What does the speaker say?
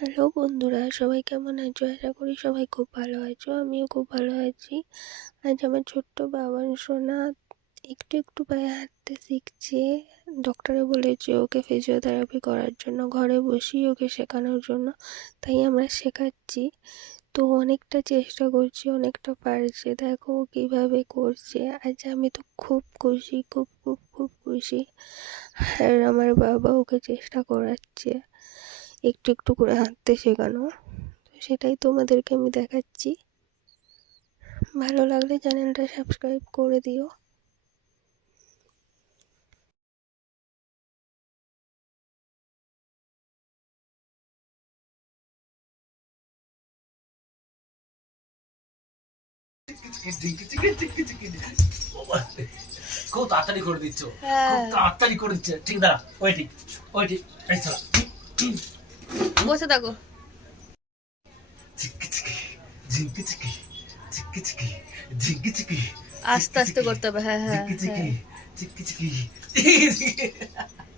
Hello বন্ধুরা, সবাই কেমন আছো? আশা করি সবাই খুব ভালো আছো, আমিও খুব ভালো আছি। আজ আমার ছোট্ট বাবান সোনা একটু একটু পায়ে হাঁটতে শিখছে। ডক্টরে বলেছে ওকে ফিজিওথেরাপি করার জন্য, ঘরে বসেই ওকে শেখানোর জন্য, তাই আমরা শেখাচ্ছি। তো অনেকটা চেষ্টা করছি, অনেকটা পারছে। দেখো কীভাবে করছে। আজ আমি তো খুব খুশি, খুব খুব খুব খুশি। আর আমার বাবা ওকে চেষ্টা করাচ্ছে। একটু একটু করে হাঁটতে শেখানো। তো সেটাই তোমাদেরকে আমি দেখাচ্ছি। ভালো লাগলে চ্যানেলটা সাবস্ক্রাইব করে দিও। খুব তাড়াতাড়ি করে দিচ্ছ। হ্যাঁ। খুব তাড়াতাড়ি করে দিচ্ছে। ঠিক দাঁড়া ওই ঠিক ওই ঠিক বসে থাকো। আস্তে আস্তে করতে হবে হ্যাঁ হ্যাঁ